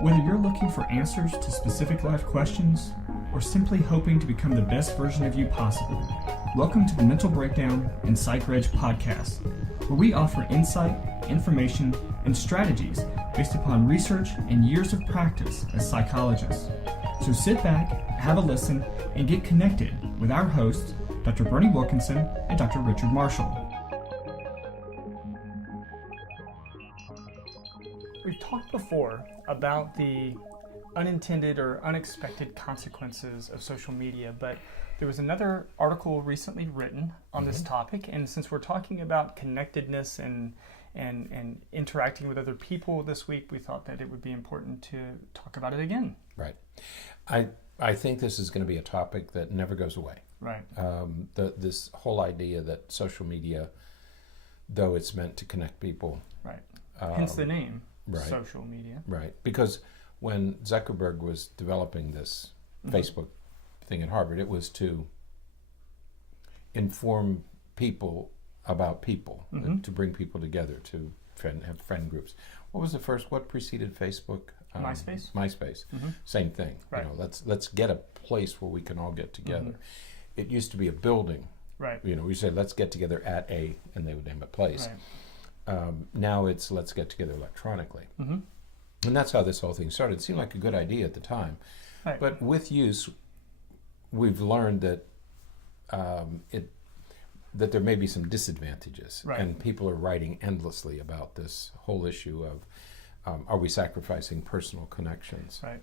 Whether you're looking for answers to specific life questions or simply hoping to become the best version of you possible, welcome to the Mental Breakdown and Psych Reg podcast, where we offer insight, information, and strategies based upon research and years of practice as psychologists. So sit back, have a listen, and get connected with our hosts, Dr. Bernie Wilkinson and Dr. Richard Marshall. We've talked before about the unintended or unexpected consequences of social media, but there was another article recently written on this topic, and since we're talking about connectedness and interacting with other people this week, we thought that it would be important to talk about it again. Right. I think this is going to be a topic that never goes away. Right. This whole idea that social media, though it's meant to connect people. Right. Hence the name. Right. Social media. Right. Because when Zuckerberg was developing this Facebook thing at Harvard, it was to inform people about people, to bring people together, to have friend groups. What preceded Facebook? MySpace. MySpace. Same thing. Right. You know, let's get a place where we can all get together. It used to be a building. Right. You know, we said let's get together at a, and they would name a place. Right. Now it's let's get together electronically. And that's how this whole thing started. It seemed like a good idea at the time. Right. But with use, we've learned that that there may be some disadvantages. Right. And people are writing endlessly about this whole issue of are we sacrificing personal connections Right.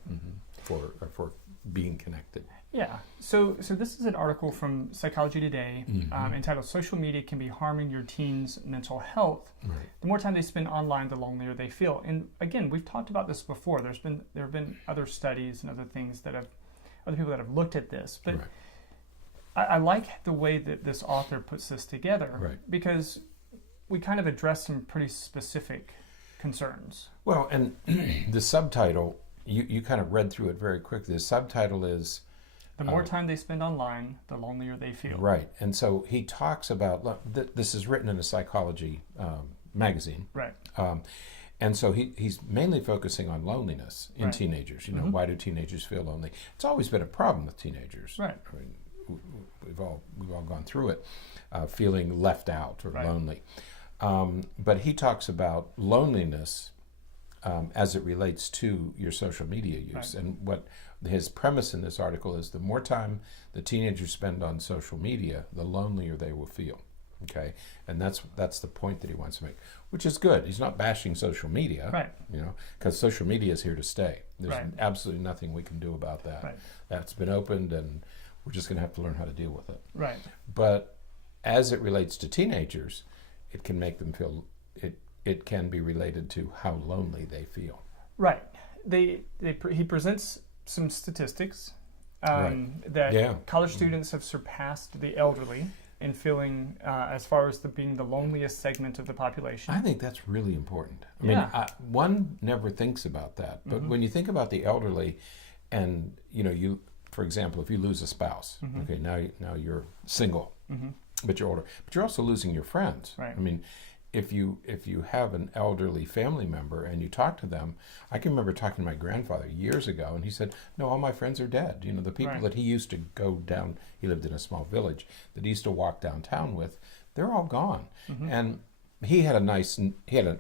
for being connected? Yeah. So this is an article from Psychology Today entitled "Social Media Can Be Harming Your Teens' Mental Health. Right. The more time they spend online, the lonelier they feel." And again, we've talked about this before. There have been other studies and other things other people that have looked at this. But I like the way that this author puts this together, because we kind of address some pretty specific concerns. Well, and the subtitle, you kind of read through it very quickly. The subtitle is the more time they spend online, the lonelier they feel. Right. And so he talks about, this is written in a psychology magazine. Right. And so he's mainly focusing on loneliness in teenagers. You know, why do teenagers feel lonely? It's always been a problem with teenagers. Right. I mean, we've all gone through it, feeling left out or lonely. But he talks about loneliness as it relates to your social media use. And what his premise in this article is, the more time the teenagers spend on social media, the lonelier they will feel. Okay, and that's the point that he wants to make, which is good. He's not bashing social media, right? You know, because social media is here to stay. There's absolutely nothing we can do about that. Right. That's been opened, and we're just going to have to learn how to deal with it. Right. But as it relates to teenagers, it can make them feel it can be related to how lonely they feel. Right. He presents some statistics that college students have surpassed the elderly in feeling as far as being the loneliest segment of the population. I think that's really important. I mean, one never thinks about that, but when you think about the elderly, and you, for example, if you lose a spouse, okay, now you're single, but you're older, but you're also losing your friends. Right. I mean, if you have an elderly family member and you talk to them, I can remember talking to my grandfather years ago, and he said, "No, all my friends are dead. You know, the people that he used to go down, he lived in a small village, that he used to walk downtown with, they're all gone." And he had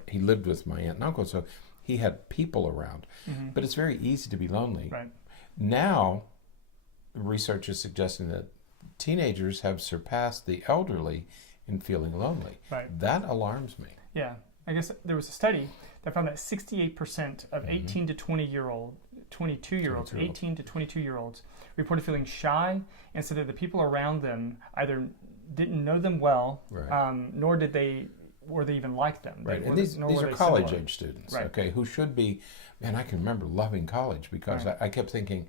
he lived with my aunt and uncle, so he had people around. But it's very easy to be lonely. Right. Now, research is suggesting that teenagers have surpassed the elderly in feeling lonely. Right. That alarms me. Yeah. I guess there was a study that found that 68% of 18 to 22-year-olds, 18 to 22-year-olds reported feeling shy, and said that the people around them either didn't know them well, nor were they even like them. Right. And these are college-age students, okay, who should be, man, I can remember loving college because I kept thinking,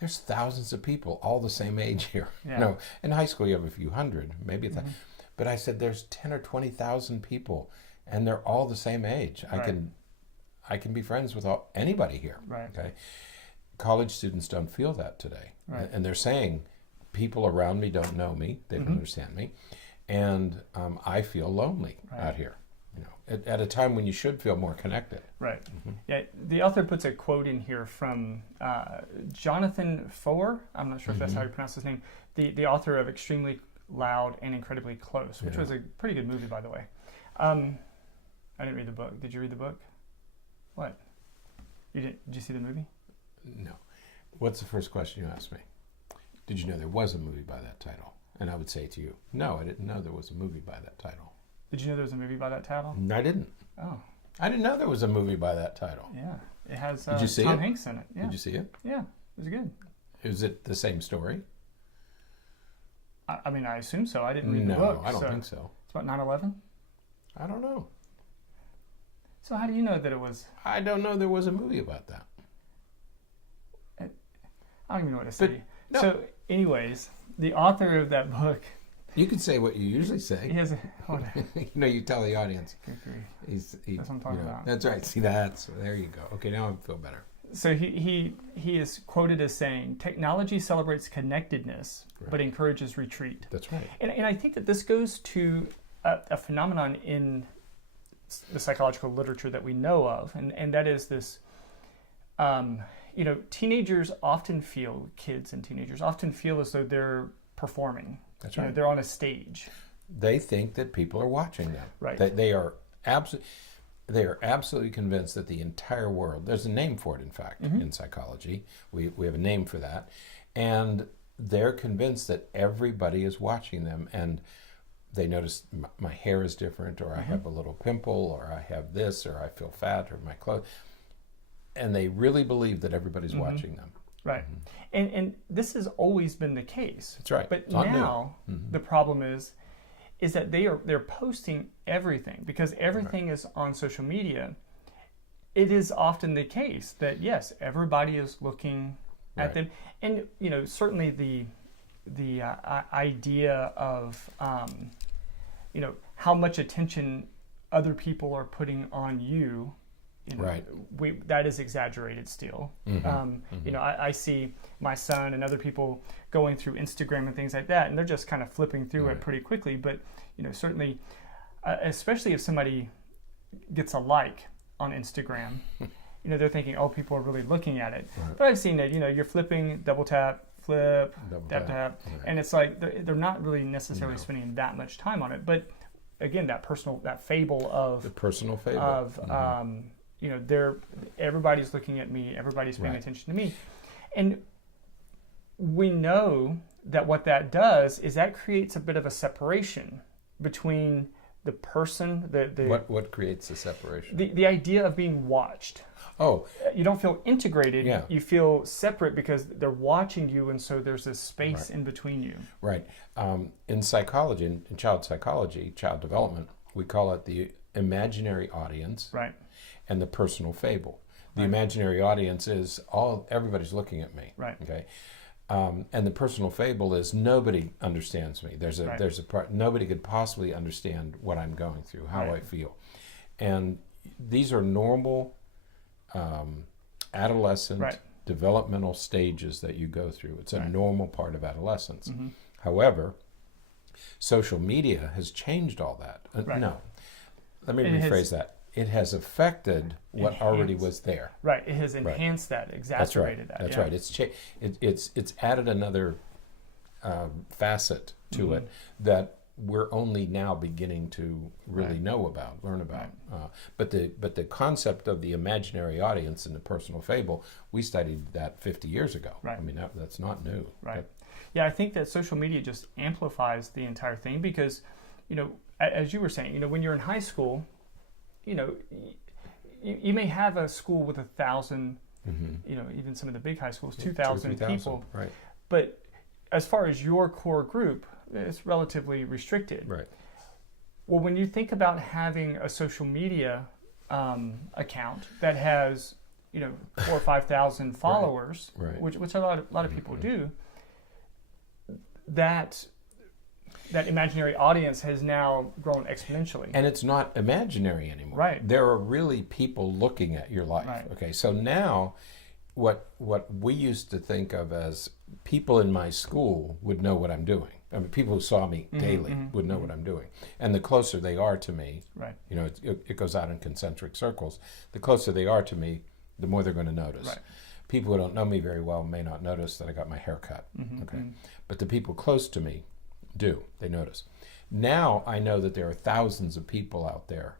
there's thousands of people all the same age here. Yeah. You know, in high school you have a few hundred, maybe but I said there's 10 or 20,000 people, and they're all the same age. I can be friends with anybody here. Right. Okay. College students don't feel that today, and they're saying people around me don't know me, they don't understand me, and I feel lonely out here. at a time when you should feel more connected. Right. Yeah. The author puts a quote in here from Jonathan Foer. I'm not sure if that's how you pronounce his name. The author of Extremely Loud and Incredibly Close, which was a pretty good movie, by the way. I didn't read the book. Did you read the book? What? Did you see the movie? No. What's the first question you asked me? Did you know there was a movie by that title? And I would say to you, no, I didn't know there was a movie by that title. Did you know there was a movie by that title? I didn't. Oh. I didn't know there was a movie by that title. Yeah. It has Did you see Tom it? Hanks in it. Yeah. Did you see it? Yeah. It was good. Is it the same story? I mean, I assume so. I didn't read the book. No, I don't think so. It's about 9/11? I don't know. So how do you know that it was... I don't know there was a movie about that. I don't even know what to say. No. So, anyways, the author of that book... You can say what you usually He say. has a... You tell the audience. Good grief. That's what I'm talking about. That's right. See, there you go. Okay, now I feel better. So he is quoted as saying, technology celebrates connectedness, but encourages retreat. That's right. And I think that this goes to a phenomenon in the psychological literature that we know of, and that is this, teenagers often feel, kids and teenagers often feel as though they're performing. That's right. They're on a stage. They think that people are watching them. Right. They are absolutely convinced that the entire world, there's a name for it, in fact, in psychology. We have a name for that. And they're convinced that everybody is watching them, and they notice my hair is different, or I have a little pimple, or I have this, or I feel fat, or my clothes. And they really believe that everybody's watching them. Right. And this has always been the case. That's right. But now the problem is that they're posting everything, because everything is on social media. It is often the case that, yes, everybody is looking at them. And, certainly the idea of, how much attention other people are putting on you, that is exaggerated still. I see my son and other people going through Instagram and things like that, and they're just kind of flipping through it pretty quickly. But, certainly, especially if somebody gets a like on Instagram, they're thinking, oh, people are really looking at it. But I've seen that, you're flipping, double tap, flip, tap, tap. And it's like they're not really necessarily spending that much time on it. But again, that fable of... The personal fable. Of, everybody's looking at me, everybody's paying attention to me. And we know that what that does is that creates a bit of a separation between the person, what creates the separation? The idea of being watched. Oh. You don't feel integrated, you feel separate because they're watching you, and so there's this space in between you. Right. In psychology, in child psychology, child development, we call it the imaginary audience. Right. And the personal fable. The imaginary audience is everybody's looking at me. Right. Okay. And the personal fable is nobody understands me. There's a part, nobody could possibly understand what I'm going through, how I feel. And these are normal adolescent developmental stages that you go through. It's a normal part of adolescence. However, social media has changed all that. No. Let me rephrase that. It has affected what already was there. Right. It has enhanced that, exacerbated that. That's right. It's added another facet to it that we're only now beginning to really know about, learn about. But the concept of the imaginary audience in the personal fable, we studied that 50 years ago. Right. I mean, that's not new. Right. I think that social media just amplifies the entire thing because, as you were saying, when you're in high school, you may have a school with 1,000, even some of the big high schools, 2,000 people. Right. But as far as your core group, it's relatively restricted. Right. Well, when you think about having a social media account that has, 4,000 or 5,000 followers, which a lot of people do, that imaginary audience has now grown exponentially. And it's not imaginary anymore. Right. There are really people looking at your life. Right. Okay, so now what we used to think of as people in my school would know what I'm doing. I mean, people who saw me daily would know what I'm doing. And the closer they are to me, Right. you know, it goes out in concentric circles. The closer they are to me, the more they're going to notice. Right. People who don't know me very well may not notice that I got my hair cut. Okay. But the people close to me do. They notice. Now I know that there are thousands of people out there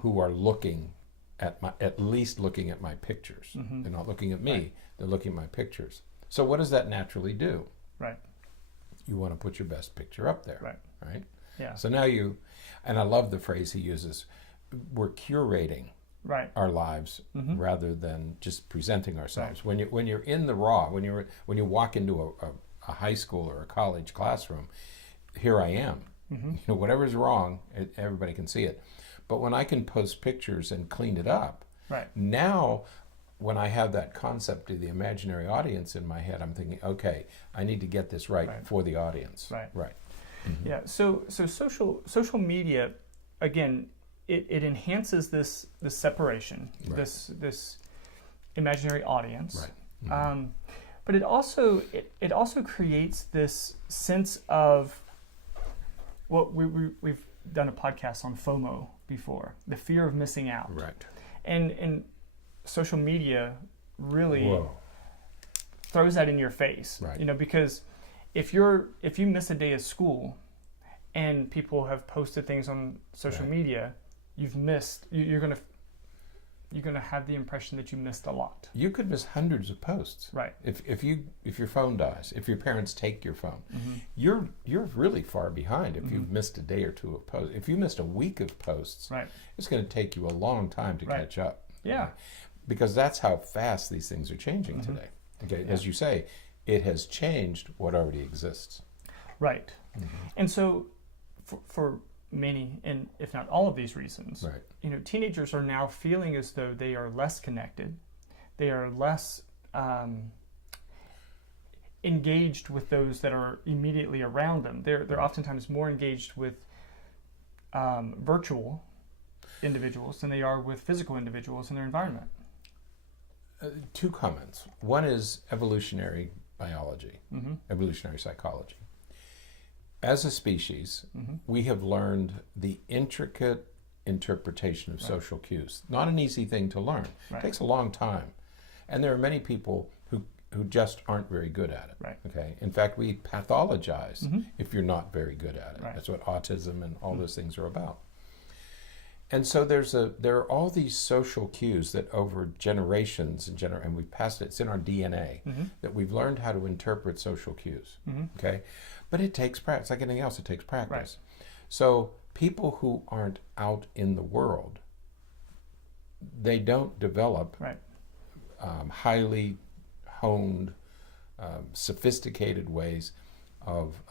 who are looking at least looking at my pictures. They're not looking at me. Right. They're looking at my pictures. So what does that naturally do? Right. You want to put your best picture up there. Right. Right? Yeah. So now and I love the phrase he uses, we're curating Right. our lives rather than just presenting ourselves. Right. When you're in the raw, when you walk into a high school or a college classroom, here I am. You know, whatever's wrong, everybody can see it. But when I can post pictures and clean it up, Right. now when I have that concept of the imaginary audience in my head, I'm thinking, okay, I need to get this right for the audience. Right. Right. Yeah. So social media, again, it enhances this separation, this imaginary audience. Right. But it also creates this sense of we've done a podcast on FOMO before, the fear of missing out. Right. And social media really throws that in your face. Right. You know, because if you miss a day of school and people have posted things on social media, you've missed. You're gonna have the impression that you missed a lot. You could miss hundreds of posts. Right. If your phone dies, if your parents take your phone, you're really far behind if you've missed a day or two of posts. If you missed a week of posts, it's going to take you a long time to catch up. Yeah. Okay? Because that's how fast these things are changing today. Okay. As you say, it has changed what already exists. Right. And so for many, and if not all of these reasons, you know, teenagers are now feeling as though they are less connected. They are less engaged with those that are immediately around them. They're oftentimes more engaged with virtual individuals than they are with physical individuals in their environment. Two comments. One is evolutionary biology, evolutionary psychology. As a species, we have learned the intricate interpretation of social cues. Not an easy thing to learn. It takes a long time. And there are many people who just aren't very good at it. Okay. In fact, we pathologize if you're not very good at it. That's what autism and all those things are about. And so there are all these social cues that over generations and we've passed it. It's in our DNA that we've learned how to interpret social cues. Okay, but it takes practice. Like anything else, it takes practice. So people who aren't out in the world, they don't develop highly honed, sophisticated ways of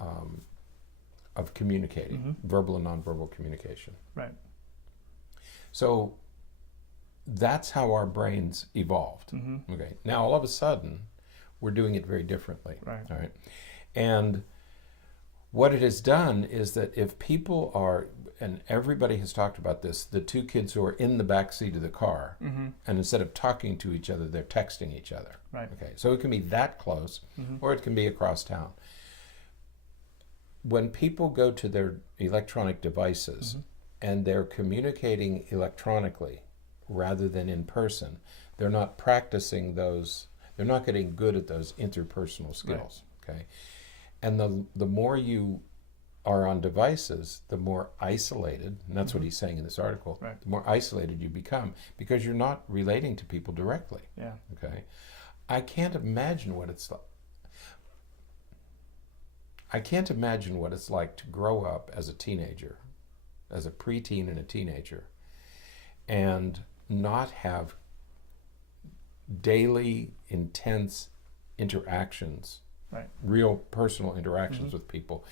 communicating, verbal and nonverbal communication. Right. So that's how our brains evolved. Okay. Now all of a sudden, we're doing it very differently. Right. All right. And what it has done is that if people are, and everybody has talked about this, the two kids who are in the back seat of the car, and instead of talking to each other, they're texting each other. Right. Okay. So it can be that close, or it can be across town. When people go to their electronic devices, and they're communicating electronically rather than in person, they're not practicing those, they're not getting good at those interpersonal skills, okay? And the more you are on devices, the more isolated, and that's what he's saying in this article, the more isolated you become because you're not relating to people directly, okay? I can't imagine what it's like. I can't imagine what it's like to grow up as a teenager, as a preteen and a teenager, and not have daily intense interactions, real personal interactions with people,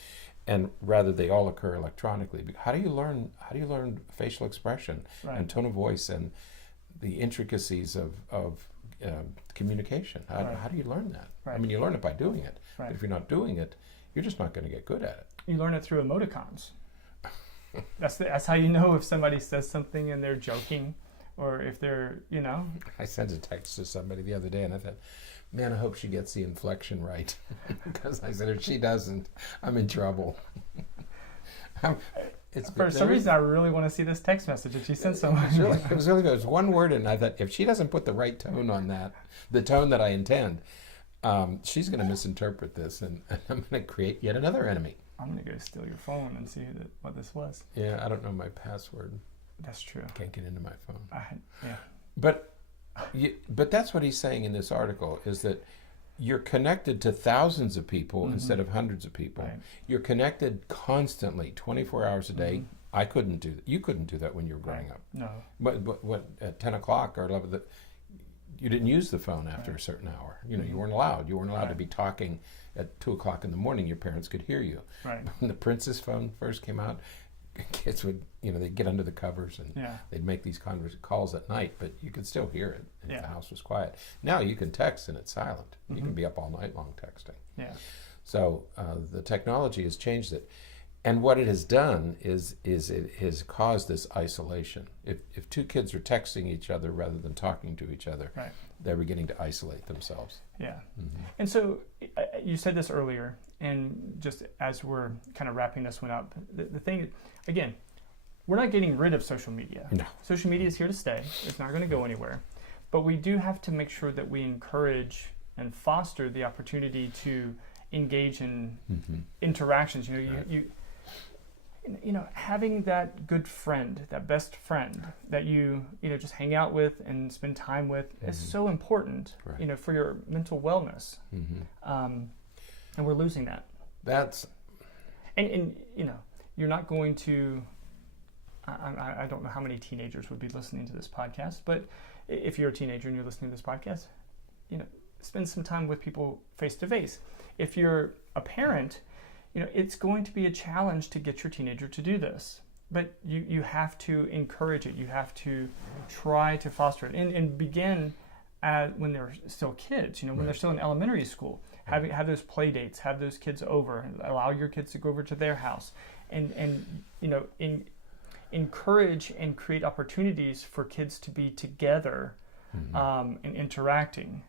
and rather they all occur electronically. How do you learn facial expression and tone of voice and the intricacies of communication? How do you learn that? I mean, you learn it by doing it, but if you're not doing it, you're just not going to get good at it. You learn it through emoticons. That's how you know if somebody says something and they're joking or if they're, you know. I sent a text to somebody the other day and I thought, man, I hope she gets the inflection right. Because I said, if she doesn't, I'm in trouble. For some reason, I really want to see this text message that she sent someone. It was really good. It was one word, and I thought, if she doesn't put the right tone on that, the tone that I intend, she's going to misinterpret this, and I'm going to create yet another enemy. I'm going to go steal your phone and see what this was. Yeah, I don't know my password. That's true. I can't get into my phone. Yeah. But that's what he's saying in this article, is that you're connected to thousands of people instead of hundreds of people. Right. You're connected constantly, 24 hours a day. I couldn't do that. You couldn't do that when you were growing up. No. But at 10 o'clock or 11, you didn't use the phone after a certain hour. You know, you weren't allowed. You weren't allowed to be talking at 2 o'clock in the morning. Your parents could hear you. Right. When the Princess phone first came out, kids would, they'd get under the covers and they'd make these calls at night, but you could still hear it if the house was quiet. Now you can text and it's silent. You can be up all night long texting. Yeah. So the technology has changed it. And what it has done is it has caused this isolation. If two kids are texting each other rather than talking to each other, they're beginning to isolate themselves. Yeah. And so you said this earlier, and just as we're kind of wrapping this one up, the thing, again, we're not getting rid of social media. No. Social media is here to stay. It's not going to go anywhere. But we do have to make sure that we encourage and foster the opportunity to engage in interactions. Having that good friend, that best friend that you just hang out with and spend time with is so important, for your mental wellness. And we're losing that. And you're not going to, I don't know how many teenagers would be listening to this podcast, but if you're a teenager and you're listening to this podcast, spend some time with people face to face. If you're a parent, it's going to be a challenge to get your teenager to do this, but you have to encourage it. You have to try to foster it and begin when they're still kids, when they're still in elementary school. Have those play dates, have those kids over, allow your kids to go over to their house, and encourage and create opportunities for kids to be together and interacting.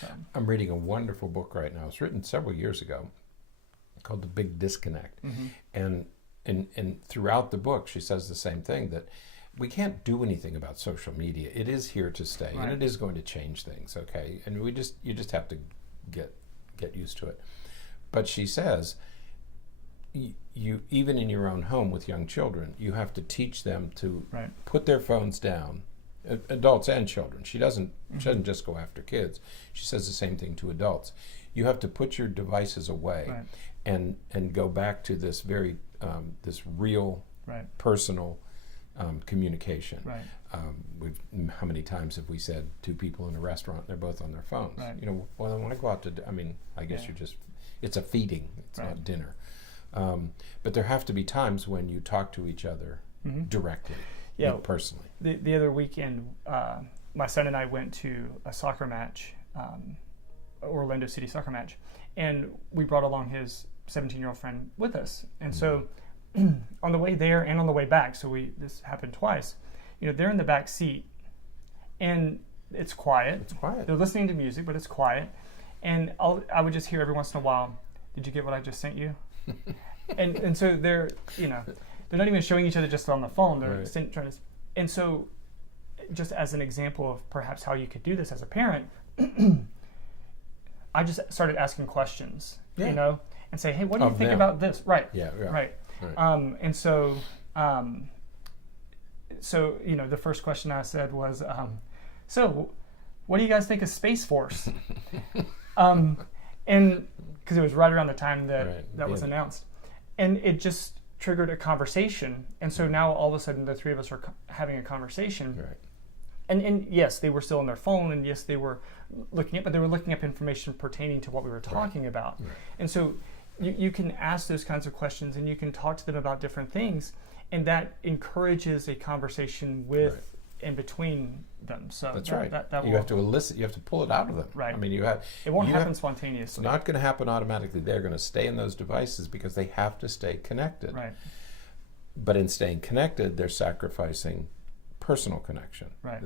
So. I'm reading a wonderful book right now. It's written several years ago, called The Big Disconnect. And throughout the book, she says the same thing, that we can't do anything about social media. It is here to stay, and it is going to change things, okay? And you just have to get used to it. But she says, you even in your own home with young children, you have to teach them to put their phones down, adults and children. She doesn't just go after kids. She says the same thing to adults. You have to put your devices away and go back to this very this real personal communication. How many times have we said two people in a restaurant, they're both on their phones? Well, when I go out to, I guess it's a feeding, it's not dinner. But there have to be times when you talk to each other directly, personally. The other weekend, my son and I went to a soccer match, Orlando City soccer match, and we brought along his 17-year-old friend with us. And so on the way there and on the way back, this happened twice, they're in the back seat and it's quiet. It's quiet. They're listening to music, but it's quiet. And I would just hear every once in a while, "Did you get what I just sent you?" and so they're not even showing each other just on the phone. They're trying to, and so just as an example of perhaps how you could do this as a parent, I just started asking questions, and say, "Hey, what do you think about this?" Right. And so the first question I said was, "So, what do you guys think of Space Force?" And because it was right around the time that was announced, and it just triggered a conversation. And so now all of a sudden the three of us are having a conversation. And yes, they were still on their phone, and yes, they were looking up information pertaining to what we were talking about. And so you can ask those kinds of questions, and you can talk to them about different things, and that encourages a conversation with and between them. So that's right. You have to elicit. You have to pull it out of them. Right. It won't happen spontaneously. It's not going to happen automatically. They're going to stay in those devices because they have to stay connected. Right. But in staying connected, they're sacrificing personal connection. Right.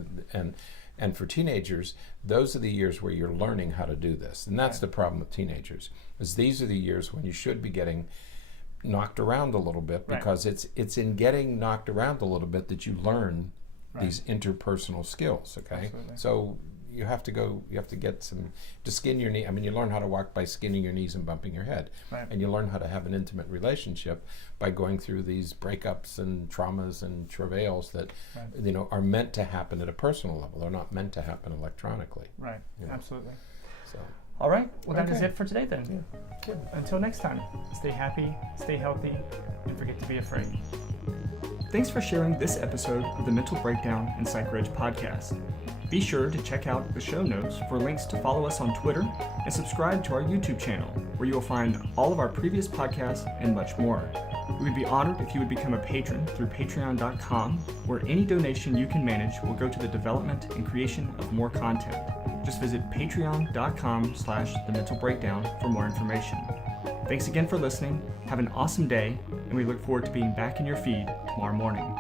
And for teenagers, those are the years where you're learning how to do this. And that's the problem with teenagers, is these are the years when you should be getting knocked around a little bit, because it's in getting knocked around a little bit that you learn these interpersonal skills, okay? Absolutely. So you have to get to skin your knee. I mean, you learn how to walk by skinning your knees and bumping your head. Right. And you learn how to have an intimate relationship by going through these breakups and traumas and travails that are meant to happen at a personal level. They're not meant to happen electronically. Right. Absolutely. So. All right. Well, that is it for today then. Yeah. Good. Until next time, stay happy, stay healthy, and forget to be afraid. Thanks for sharing this episode of the Mental Breakdown and Psych Reg podcast. Be sure to check out the show notes for links to follow us on Twitter and subscribe to our YouTube channel, where you will find all of our previous podcasts and much more. We would be honored if you would become a patron through patreon.com, where any donation you can manage will go to the development and creation of more content. Just visit patreon.com/thementalbreakdown for more information. Thanks again for listening. Have an awesome day, and we look forward to being back in your feed tomorrow morning.